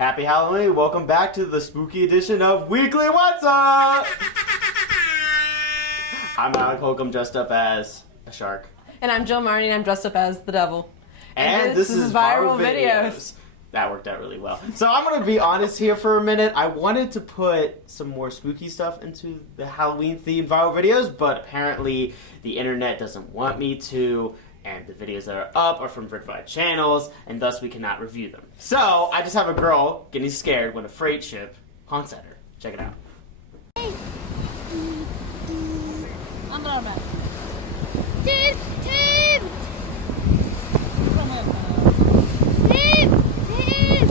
Happy Halloween! Welcome back to the spooky edition of Weekly What's Up! I'm Alec Holcomb, dressed up as a shark. And I'm Jill Marnie, and I'm dressed up as the devil. And this is Viral Videos. That worked out really well. So I'm going to be honest here for a minute. I wanted to put some more spooky stuff into the Halloween-themed Viral Videos, but apparently the internet doesn't want me to, and the videos that are up are from verified channels, and thus we cannot review them. So I just have a girl getting scared when a freight ship honks at her. Check it out. I'm not mad. Tim! Tim! Kom igen. Tim! Tim!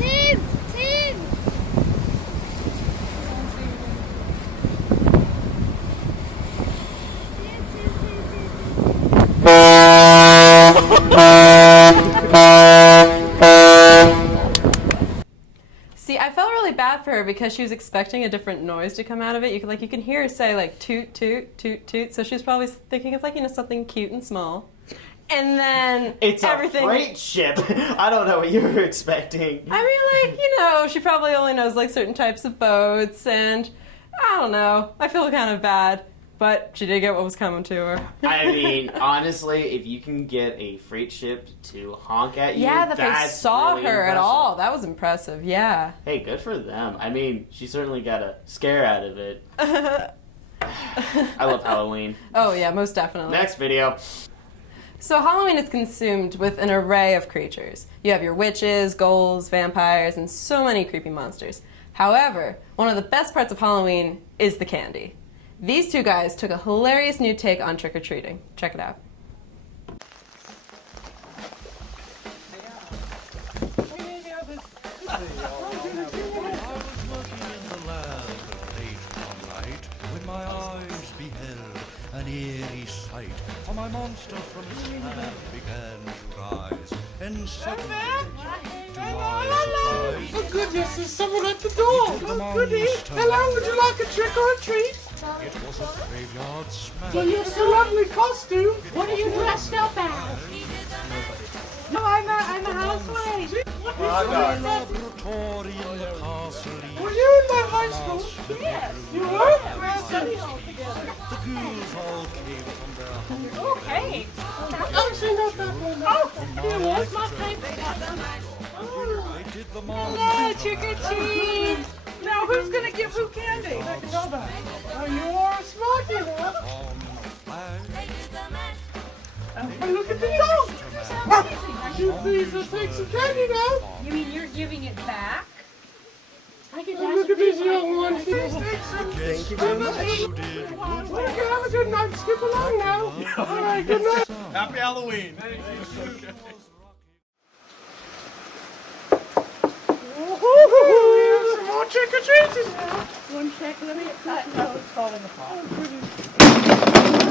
Tim! Tim! See, I felt really bad for her because she was expecting a different noise to come out of it. You can hear her say like toot, toot, toot, toot. So she was probably thinking of something cute and small. And then It's everything. a freight ship. I don't know what you were expecting. I mean, she probably only knows certain types of boats, and I don't know. I feel kind of bad, but she did get what was coming to her. I mean, honestly, if you can get a freight ship to honk at you, Yeah, that they that's saw really her at impressive. all. That was impressive, yeah. Hey, good for them. I mean, she certainly got a scare out of it. I love Halloween. Oh, yeah, most definitely. Next video. So Halloween is consumed with an array of creatures. You have your witches, ghouls, vampires, and so many creepy monsters. However, one of the best parts of Halloween is the candy. These two guys took a hilarious new take on trick-or-treating. Check it out. My eyes beheld an eerie sight, for my monster from its slab began to rise, and suddenly, to my surprise, Oh goodness, there's someone at the door. the Oh goody. monster. Hello, would you like a trick or a treat? It was a graveyard smash. Well, you're so lovely costume. What are you dressed up as? No, I'm a housemaid. Laboratory in the castle. Were you in my high school? Yes. You were? The ghouls all came from their home. Okay. Actually, not that one. Oh, here was my favorite. They did the monster. Hello, trick or treat. Now, who's going to give who candy? I can know that. Oh, you are smart, you know. And look at the dog. Would you please take some candy now? You mean you're giving it back? I could And look at these young ones. Please take some. Thank you very much. Well, you have a good night. Skip along now. All right, good night. Happy Halloween. Woo-hoo-hoo. We have some more trick or treaters now. One check, let me. No, it's falling apart.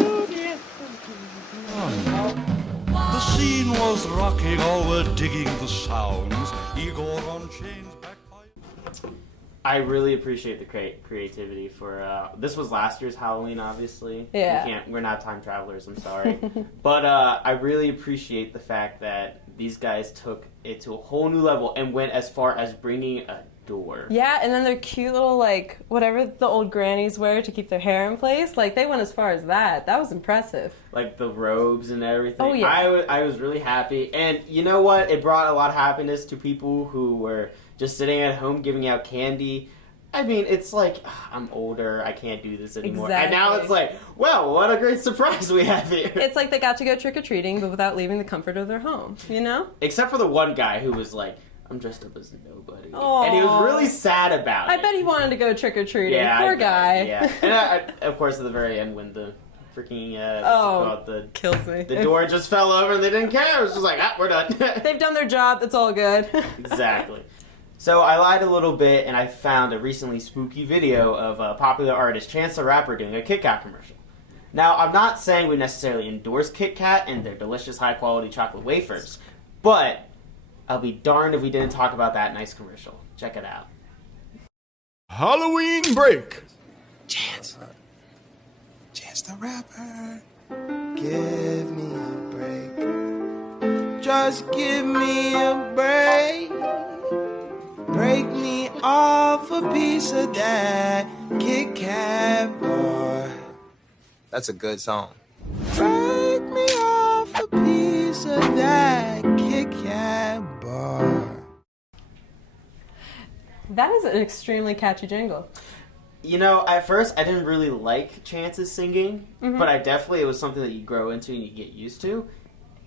Oh dear. The scene was rocking, all were digging the sounds. Igor on chains, bagpipe. I really appreciate the creativity for, this was last year's Halloween, obviously. Yeah. We're not time travelers, I'm sorry. But I really appreciate the fact that these guys took it to a whole new level and went as far as bringing a door. Yeah, and then their cute little, whatever the old grannies wear to keep their hair in place, they went as far as that. That was impressive. Like the robes and everything. Oh, yeah. I was really happy. And you know what? It brought a lot of happiness to people who were just sitting at home giving out candy. I mean, it's like, I'm older, I can't do this anymore. And now it's Exactly. like, well, what a great surprise we have here. It's like they got to go trick-or-treating, but without leaving the comfort of their home, you know? Except for the one guy who was like, I'm dressed up as nobody. Aw. And he was really sad about it. I bet he wanted to go trick-or-treating. Yeah, Poor I bet, guy. Yeah. And of course, at the very end, when the freaking, Kills me. the door just fell over and they didn't care. It was just like, we're done. They've done their job, it's all good. Exactly. So I lied a little bit, and I found a recently spooky video of a popular artist, Chance the Rapper, doing a Kit Kat commercial. Now, I'm not saying we necessarily endorse Kit Kat and their delicious, high-quality chocolate wafers, but I'll be darned if we didn't talk about that nice commercial. Check it out. Halloween break. Chance the Rapper. Give me a break. just give me a break. Break me off a piece of that Kit Kat bar. That's a good song. Break me off a piece of that Kit Kat bar. That is an extremely catchy jingle. You know, at first I didn't really like Chance's singing, but it was something that you grow into and you get used to.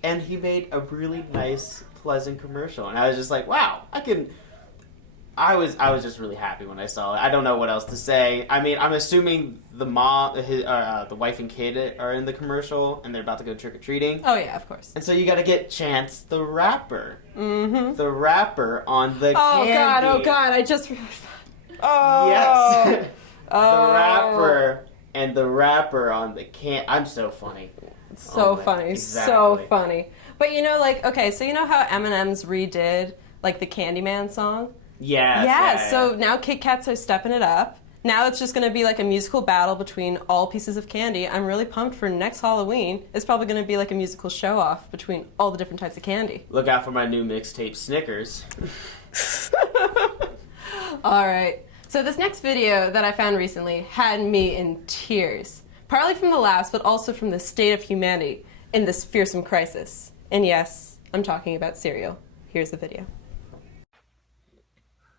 And he made a really nice, pleasant commercial, and I was just like, wow, I was just really happy when I saw it. I don't know what else to say. I mean, I'm assuming the the wife and kid are in the commercial, and they're about to go trick or treating. Oh yeah, of course. And so you got to get Chance the rapper, the rapper on the candy. Oh god, I just realized that. Oh Yes, the rapper and the rapper on the can. I'm so funny. So funny, exactly. so funny. But you know, like, okay, so you know how Eminem's redid like the Candyman song? Yes, Yeah, so now Kit Kats are stepping it up. Now it's just going to be like a musical battle between all pieces of candy. I'm really pumped for next Halloween. It's probably going to be like a musical show-off between all the different types of candy. Look out for my new mixtape, Snickers. All right. So this next video that I found recently had me in tears. Partly from the laughs, but also from the state of humanity in this fearsome crisis. And yes, I'm talking about cereal. Here's the video.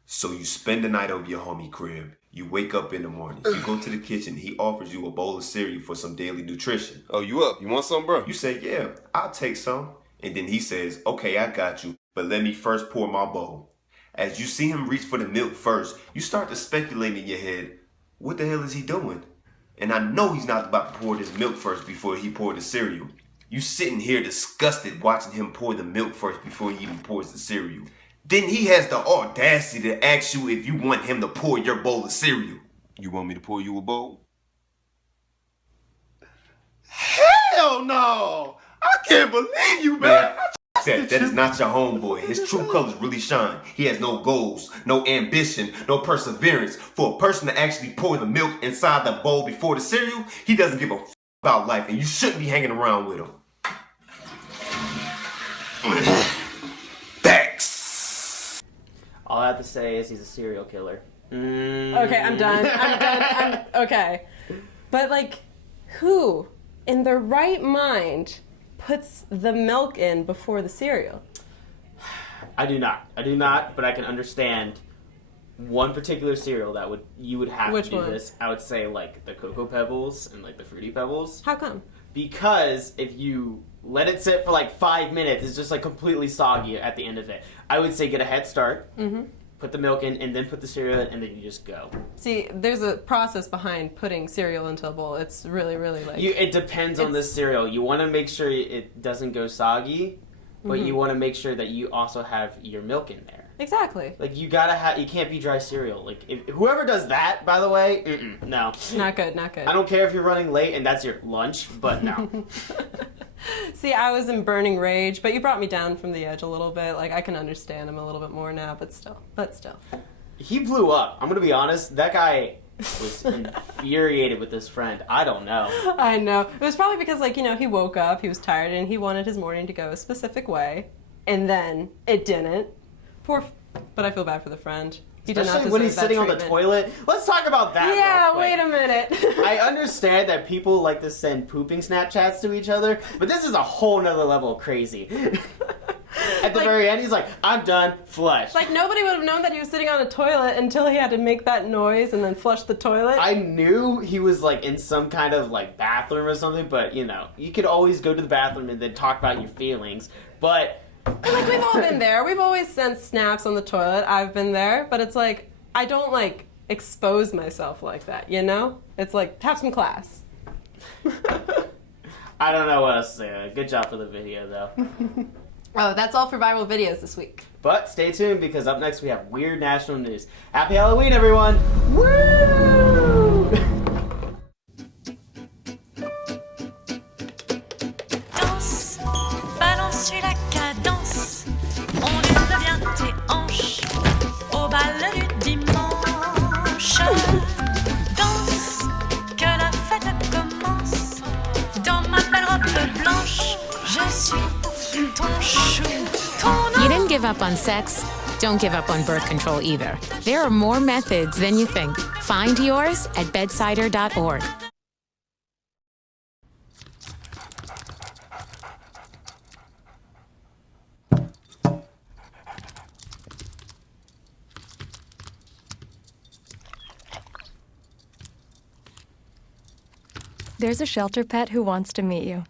So you spend the night over your homie crib. You wake up in the morning. You go to the kitchen. He offers you a bowl of cereal for some daily nutrition. Oh, you up? You want some, bro? You say, yeah, I'll take some. And then he says, okay, I got you, but let me first pour my bowl. As you see him reach for the milk first, you start to speculate in your head, what the hell is he doing? And I know he's not about to pour this milk first before he poured the cereal. You sitting here disgusted watching him pour the milk first before he even pours the cereal. Then he has the audacity to ask you if you want him to pour your bowl of cereal. You want me to pour you a bowl? Hell no! I can't believe you, man! That is not your homeboy. His true colors really shine. He has no goals, no ambition, no perseverance. For a person to actually pour the milk inside the bowl before the cereal, he doesn't give a f about life, and you shouldn't be hanging around with him. Thanks. All I have to say is he's a serial killer. Okay, I'm done. Okay. But like, who in their right mind puts the milk in before the cereal? I do not, but I can understand one particular cereal that you would have Which to do one? this. I would say like the Cocoa Pebbles and like the Fruity Pebbles. How come? Because if you let it sit for like 5 minutes, it's just like completely soggy at the end of it. I would say get a head start, put the milk in, and then put the cereal in, and then you just go. See, there's a process behind putting cereal into a bowl. It's really, really like... It depends on the cereal. You want to make sure it doesn't go soggy, but you want to make sure that you also have your milk in there. Exactly. Like, you can't be dry cereal. Like, whoever does that, by the way, no. Not good, not good. I don't care if you're running late and that's your lunch, but no. See, I was in burning rage, but you brought me down from the edge a little bit. Like, I can understand him a little bit more now, but still. He blew up. I'm gonna be honest, that guy was infuriated with his friend. I don't know. I know. It was probably because, like, you know, he woke up, he was tired, and he wanted his morning to go a specific way, and then it didn't. But I feel bad for the friend. He did not Especially deserve when he's that sitting on the treatment. toilet. Let's talk about that. Yeah, real quick. wait a minute. I understand that people like to send pooping Snapchats to each other, but this is a whole nother level of crazy. At the very end, he's like, I'm done, flush. Like, nobody would have known that he was sitting on a toilet until he had to make that noise and then flush the toilet. I knew he was like in some kind of like bathroom or something, but you know, you could always go to the bathroom and then talk about your feelings, but... Like, we've all been there. We've always sent snaps on the toilet. I've been there, but it's like, I don't like expose myself like that, you know? It's like, have some class. I don't know what else to say. Good job for the video, though. Oh, that's all for viral videos this week. But stay tuned, because up next we have weird national news. Happy Halloween, everyone! Woo! Danse, balance la cadence, on devient tes hanches au bal du dimanche. Danse, que la fête commence, dans ma belle robe blanche, je suis ton chou. give up on sex, don't give up on birth control either. There are more methods than you think. Find yours at bedsider.org. There's a shelter pet who wants to meet you.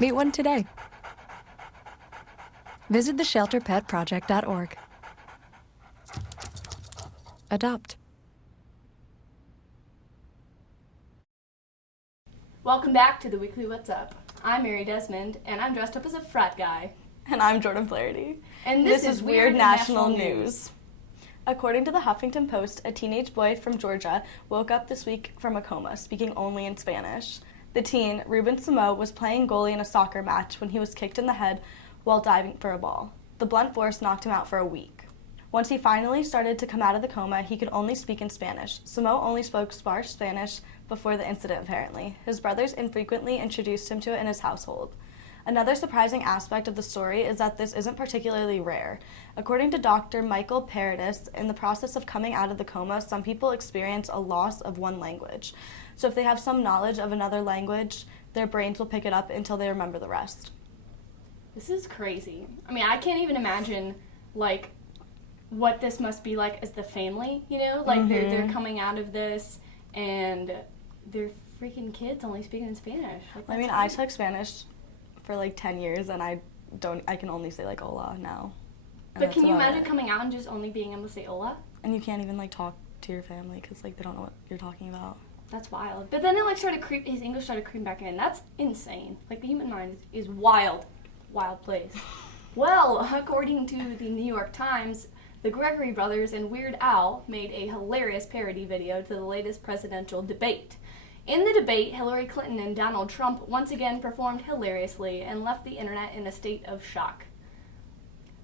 Meet one today. Visit theshelterpetproject.org. Adopt. Welcome back to the Weekly What's Up. I'm Mary Desmond, and I'm dressed up as a frat guy. And I'm Jordan Flaherty. And this is Weird National News. According to the Huffington Post, a teenage boy from Georgia woke up this week from a coma, speaking only in Spanish. The teen, Ruben Samo, was playing goalie in a soccer match when he was kicked in the head while diving for a ball. The blunt force knocked him out for a week. Once he finally started to come out of the coma, he could only speak in Spanish. Samo only spoke sparse Spanish before the incident, apparently. His brothers infrequently introduced him to it in his household. Another surprising aspect of the story is that this isn't particularly rare. According to Dr. Michael Paradis, in the process of coming out of the coma, some people experience a loss of one language. So if they have some knowledge of another language, their brains will pick it up until they remember the rest. This is crazy. I mean, I can't even imagine, like, what this must be like as the family, you know? Like, they're coming out of this, and their freaking kids only speaking in Spanish. Like, I mean, I took Spanish for like 10 years, and I can only say like hola now. But can you imagine coming out and just only being able to say hola? And you can't even like talk to your family because like they don't know what you're talking about. That's wild. But then it like started his English started creeping back in. That's insane. Like the human mind is wild place. Well, according to the New York Times, the Gregory brothers and Weird Al made a hilarious parody video to the latest presidential debate. In the debate, Hillary Clinton and Donald Trump once again performed hilariously and left the internet in a state of shock.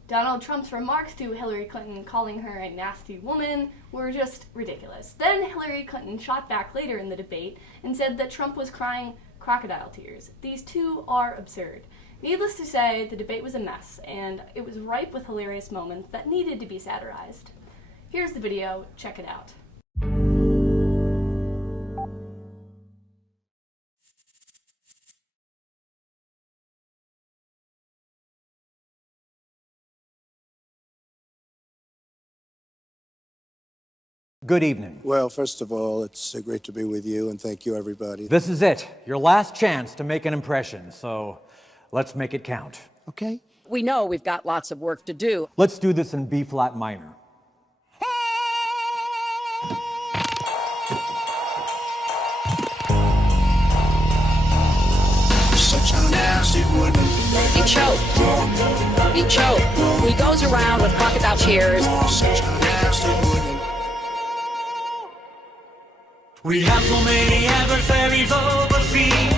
Donald Trump's remarks to Hillary Clinton calling her a nasty woman were just ridiculous. Then Hillary Clinton shot back later in the debate and said that Trump was crying crocodile tears. These two are absurd. Needless to say, the debate was a mess, and it was ripe with hilarious moments that needed to be satirized. Here's the video, check it out. Good evening. Well, first of all, it's great to be with you, and thank you, everybody. This is it, your last chance to make an impression, so let's make it count. Okay. We know we've got lots of work to do. Let's do this in B flat minor. Such a nasty woman. He choked. He choked. He goes around with crocodile tears. Such a nasty woman. We have so many adversaries overseas.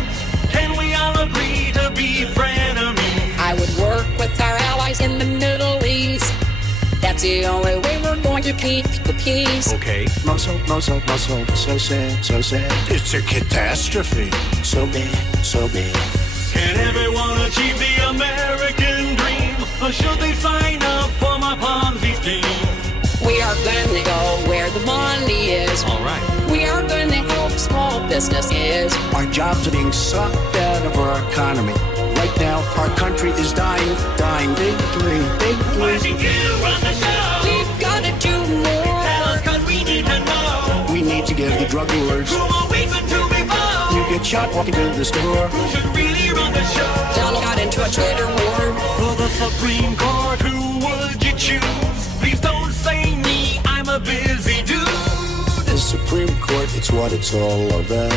Can we all agree to be frenemies? I would work with our allies in the Middle East. That's the only way we're going to keep the peace. Okay. Muscle, so sad, so sad. It's a catastrophe. So bad, so bad. Can everyone achieve the American dream? Or should they sign up for my Ponzi scheme? We are going to go where the money is. All right. We are going to help small businesses. Our jobs are being sucked out of our economy. Right now, our country is dying. Big three. Why should you run the show? We've got to do more. Tell us 'cause we need to know. We need to give the drug lords. Who are we to be bold? You get shot walking to the store. Who should really run the show? Donald got into a Twitter war. For the Supreme Court, who would you choose? Please don't say me, I'm a busy dude. The Supreme Court, it's what it's all about.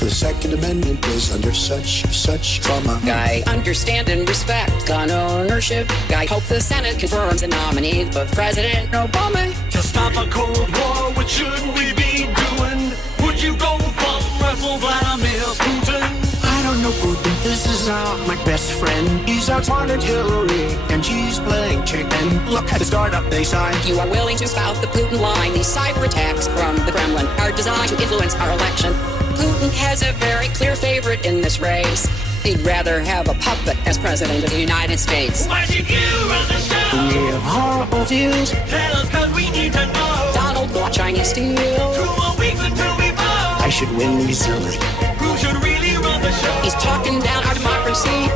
The Second Amendment is under such trauma. Guy, understand and respect gun ownership. Guy, hope the Senate confirms the nominee of President Obama. To stop a Cold War, what should we be doing? Would you go from Russell Vladimir Putin? I don't know Putin, this is not my best friend. He's outsmarted Hillary, and she's playing chicken. Look at the startup they signed. You are willing to spout the Putin line. These cyber attacks from the Kremlin are designed to influence our election. Putin has a very clear favorite in this race. He'd rather have a puppet as president of the United States. Why should you run the show? We have horrible views. Tell us 'cause we need to know. Donald bought Chinese steel. 2 more weeks until we vote. I should win easily. Who should really run the show? He's talking down our democracy.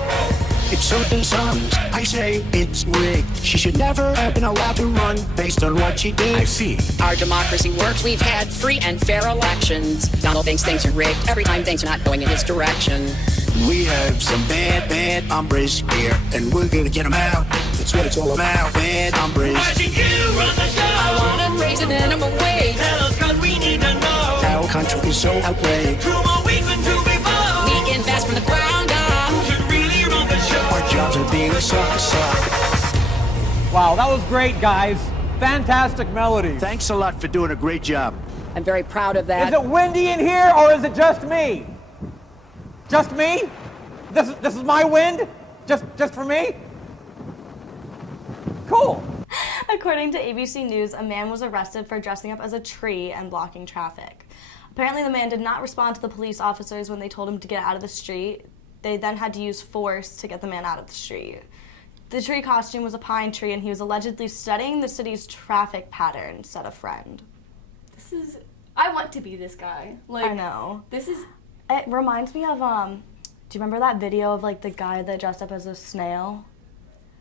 It's certain songs, I say it's rigged. She should never have been allowed to run based on what she did. I see. Our democracy works. We've had free and fair elections. Donald thinks things are rigged every time things are not going in his direction. We have some bad hombres here, and we're gonna get them out. That's what it's all about, bad hombres. Why should you run the show? I want to raise the minimum wage. Tell us 'cause we need to know. Our country is so outraged. 2 more weeks until we vote. We invest from the ground up. Who should really run the show? Our jobs are being sucked. Wow, that was great, guys. Fantastic melody. Thanks a lot for doing a great job. I'm very proud of that. Is it windy in here, or is it just me? Just me? This is my wind? Just for me? Cool. According to ABC News, a man was arrested for dressing up as a tree and blocking traffic. Apparently, the man did not respond to the police officers when they told him to get out of the street. They then had to use force to get the man out of the street. The tree costume was a pine tree, and he was allegedly studying the city's traffic pattern, said a friend. I want to be this guy. Like, I know. It reminds me of, do you remember that video of, like, the guy that dressed up as a snail?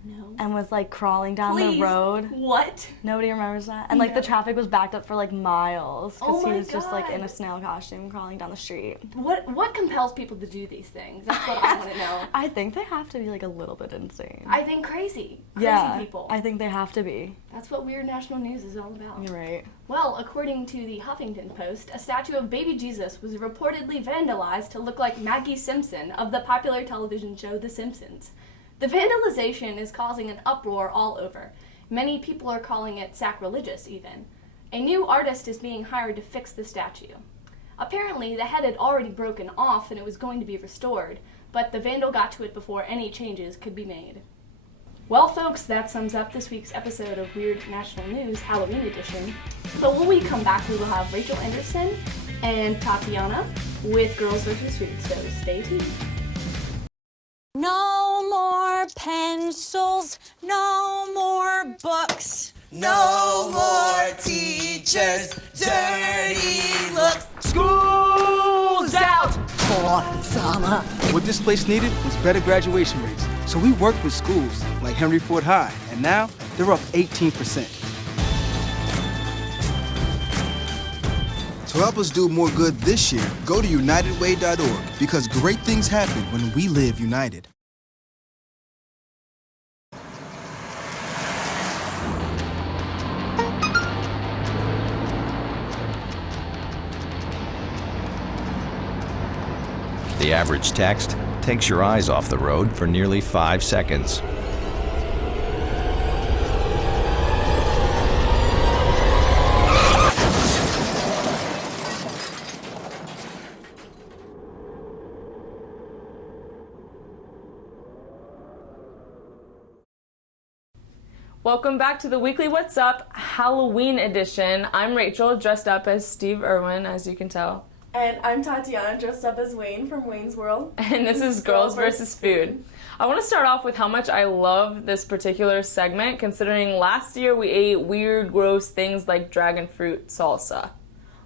No. And was, like, crawling down the road? What? Nobody remembers that? And, like, the traffic was backed up for, like, miles. Because Oh he my was just, like, in a God. snail costume crawling down the street. What compels people to do these things? That's what I want to know. I think they have to be, like, a little bit insane. I think crazy people. I think they have to be. That's what Weird National News is all about. You're right. Well, according to the Huffington Post, a statue of baby Jesus was reportedly vandalized to look like Maggie Simpson of the popular television show The Simpsons. The vandalization is causing an uproar all over. Many people are calling it sacrilegious, even. A new artist is being hired to fix the statue. Apparently, the head had already broken off and it was going to be restored, but the vandal got to it before any changes could be made. Well, folks, that sums up this week's episode of Weird National News Halloween Edition. So when we come back, we will have Rachel Anderson and Tatiana with Girls vs. Food, so stay tuned. No more pencils, no more books. No more teachers, dirty looks. School's out! For summer. What this place needed was better graduation rates. So we worked with schools like Henry Ford High, and now they're up 18%. To help us do more good this year, go to unitedway.org, because great things happen when we live united. The average text takes your eyes off the road for nearly 5 seconds. Welcome back to the weekly What's Up Halloween edition. I'm Rachel, dressed up as Steve Irwin, as you can tell. And I'm Tatiana, dressed up as Wayne from Wayne's World. And this is Girls vs. Food. I want to start off with how much I love this particular segment, considering last year we ate weird, gross things like dragon fruit salsa.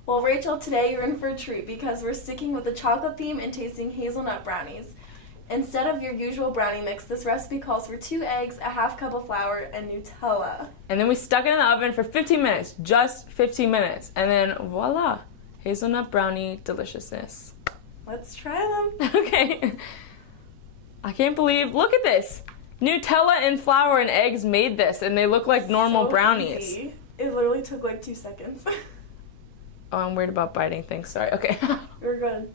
Well, Rachel, today you're in for a treat because we're sticking with the chocolate theme and tasting hazelnut brownies. Instead of your usual brownie mix, this recipe calls for 2 eggs, a half cup of flour, and Nutella. And then we stuck it in the oven for 15 minutes, just 15 minutes. And then voila, hazelnut brownie deliciousness. Let's try them. Okay. I can't believe, look at this. Nutella and flour and eggs made this, and they look like normal brownies. Easy. It literally took like 2 seconds. Oh, I'm weird about biting things, sorry. Okay. You're good.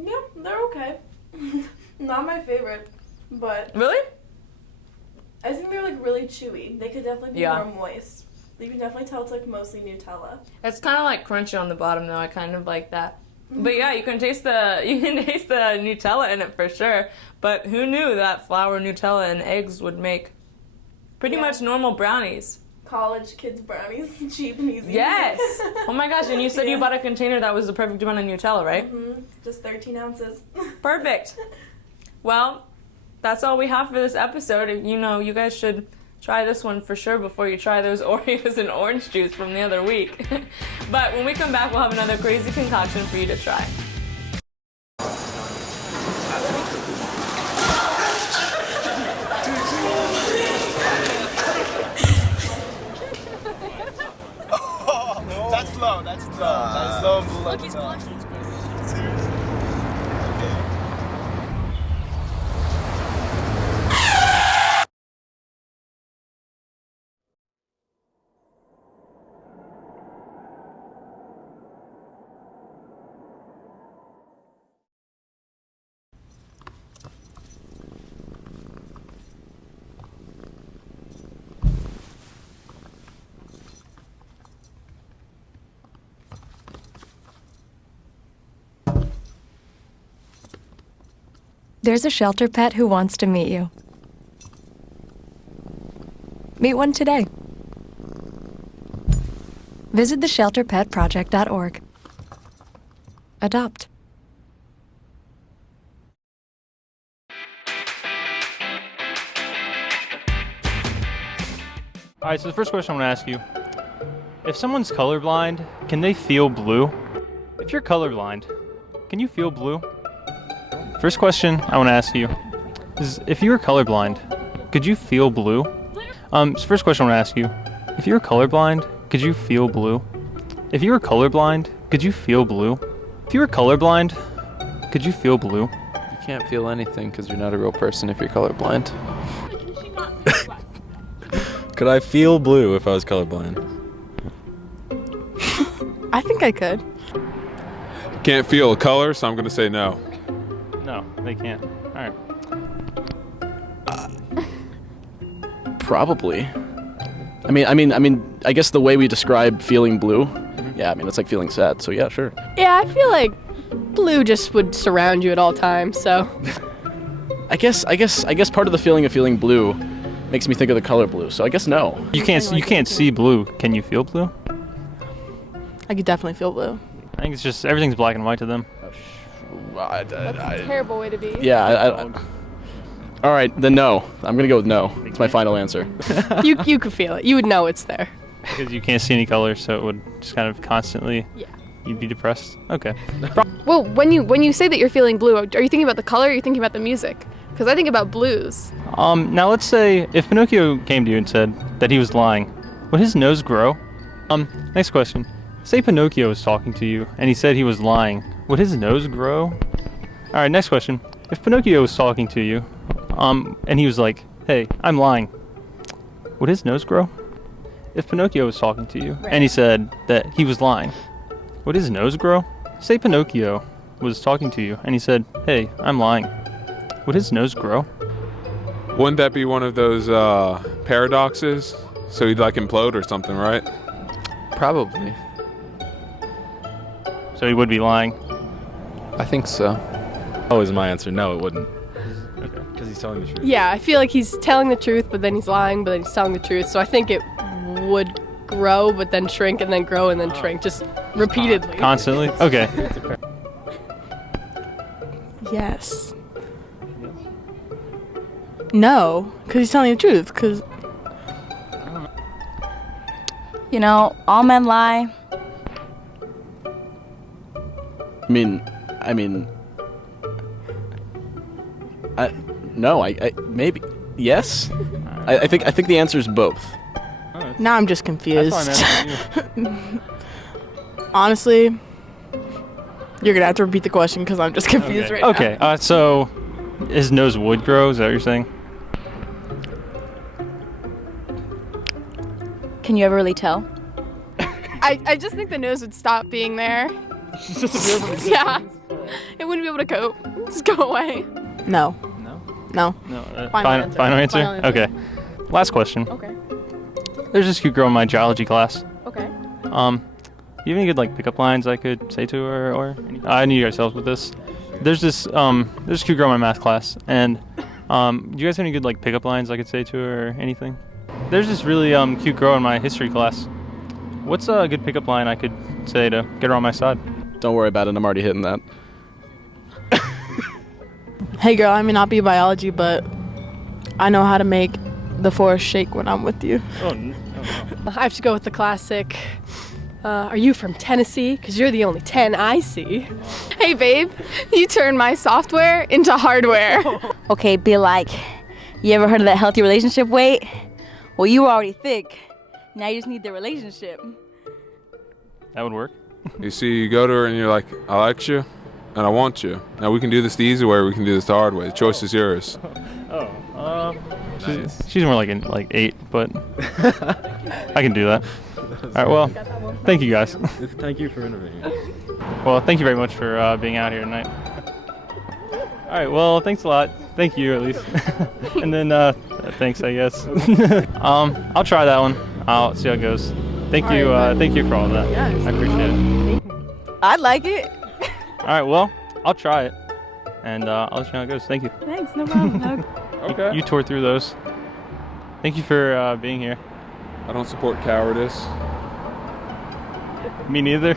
Yeah, they're okay. Not my favorite, but... Really? I think they're like really chewy. They could definitely be Yeah. more moist. You can definitely tell it's like mostly Nutella. It's kind of like crunchy on the bottom, though. I kind of like that. But yeah, you can taste the Nutella in it for sure. But who knew that flour, Nutella, and eggs would make pretty much normal brownies? College kids brownies, cheap and easy. Yes. Oh my gosh, and you said you bought a container that was the perfect amount of Nutella, right? Mm-hmm. Just 13 ounces. Perfect. Well, that's all we have for this episode. You know, you guys should try this one for sure before you try those Oreos and orange juice from the other week. But when we come back, we'll have another crazy concoction for you to try. That's slow. That's slow. Look, he's blushing. There's a shelter pet who wants to meet you. Meet one today. Visit theshelterpetproject.org. Adopt. Alright, so the first question I want to ask you, if someone's colorblind, can they feel blue? If you're colorblind, can you feel blue? First question I want to ask you is, if you were colorblind, could you feel blue? So first question I want to ask you, if you were colorblind, could you feel blue? If you were colorblind, could you feel blue? If you were colorblind, could you feel blue? You can't feel anything because you're not a real person if you're colorblind. Could I feel blue if I was colorblind? I think I could. Can't feel a color, so I'm going to say no. No, they can't. Alright. Probably. I guess the way we describe feeling blue, yeah, it's like feeling sad, so yeah, sure. Yeah, I feel like blue just would surround you at all times, so. I guess part of the feeling of feeling blue makes me think of the color blue, so I guess no. You can't see blue. Can you feel blue? I could definitely feel blue. I think it's just everything's black and white to them. That's a terrible way to be. Yeah, all right, then no. I'm gonna go with no. It's my final answer. You could feel it. You would know it's there. Because you can't see any color, so it would just kind of constantly. Yeah. You'd be depressed. Okay. Well, when you say that you're feeling blue, are you thinking about the color or are you thinking about the music? Because I think about blues. Now let's say if Pinocchio came to you and said that he was lying, would his nose grow? Next question. Say Pinocchio was talking to you and he said he was lying. Would his nose grow? Alright, next question. If Pinocchio was talking to you, and he was like, hey, I'm lying, would his nose grow? If Pinocchio was talking to you and he said that he was lying, would his nose grow? Say Pinocchio was talking to you and he said, hey, I'm lying. Would his nose grow? Wouldn't that be one of those paradoxes? So he'd like implode or something, right? Probably. So he would be lying? I think so. Oh, is my answer. No, it wouldn't. Okay. Because he's telling the truth. Yeah, I feel like he's telling the truth, but then he's lying, but then he's telling the truth. So I think it would grow, but then shrink, and then grow, and then shrink, just repeatedly. Constantly? Okay. Yes. No, because he's telling the truth, because... You know, all men lie. No, maybe, yes? I think the answer is both. Now I'm just confused. That's why I'm asking you. Honestly, you're going to have to repeat the question because I'm just confused right now. Okay, so his nose would grow, is that what you're saying? Can you ever really tell? I just think the nose would stop being there. Yeah. It wouldn't be able to cope. Just go away. No. No. Final answer? Okay. Last question. Okay. There's this cute girl in my geology class. Okay. You have any good pickup lines I could say to her, or I knew you guys helped with this. There's this cute girl in my math class, and do you guys have any good pickup lines I could say to her or anything? there's this really cute girl in my history class. What's a good pickup line I could say to get her on my side? Don't worry about it. I'm already hitting that. Hey girl, I may not be biology, but I know how to make the forest shake when I'm with you. Oh, no. I have to go with the classic. Are you from Tennessee? Because you're the only 10 I see. Hey babe, you turned my software into hardware. Okay, be like, you ever heard of that healthy relationship weight? Well, you were already thick. Now you just need the relationship. That would work. You see, you go to her and you're like, I like you and I want you. Now we can do this the easy way or we can do this the hard way. The choice is yours. She's more like 8, but I can do that. All right, well, thank you guys. Thank you for interviewing. Well, thank you very much for being out here tonight. All right, well, thanks a lot. Thank you, at least. And then thanks, I guess. I'll try that one. I'll see how it goes. Thank you for all of that. Yes. I appreciate it. I'd like it. All right, well, I'll try it, and I'll let you know how it goes. Thank you. Thanks, no problem. Okay. You tore through those. Thank you for being here. I don't support cowardice. Me neither.